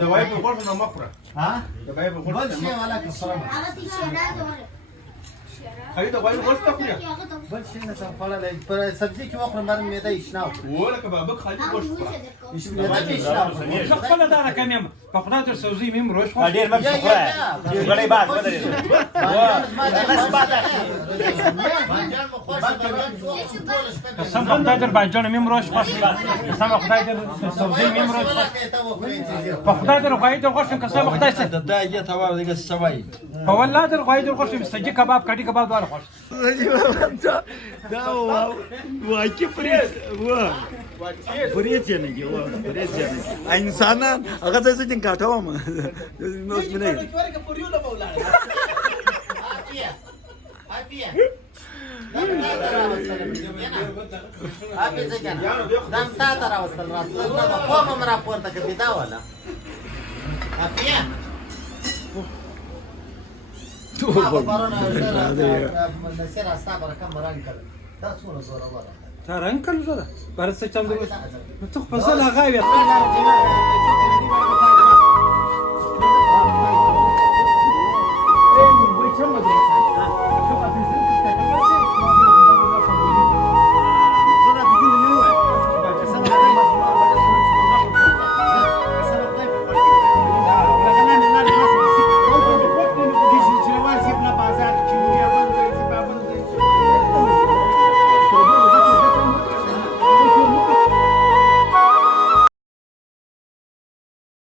دوايب الغرفة مفرة ها دوايب الغرفة بل شيء ولا كسرنا خلي دوايب الغرفة تقولي بل شيء نسافر على پر سبزی کی وقت مرن میده ایشناو ولا کبابك خلي الغرفة ایش میده ایشناو خپل دا کمیم په خدای تر سوزي مم روش ډیر مم شکر غړي بعد بدل قسم په خدای در باندې مم روش خوښ قسم په خدای در سوزي مم روش په خدای در غوي در خوښ قسم په خدای سره دا یې تاوار دغه سوي په والله در غوي در خوښ مستجي کباب کډي کباب دوار خوښ دا واکه پریز وا پریز نه دی وا پریز نه انسان هغه څه چې کاټو ما نو اسمه دم تا ترا وصل راتل فوق مرا پورته کې بيدا ولا افیا تو سر استا برکم مران کړ دا څونه زوره وره ترنګ کړو زړه برڅ چم درو ته په ځل هغه وي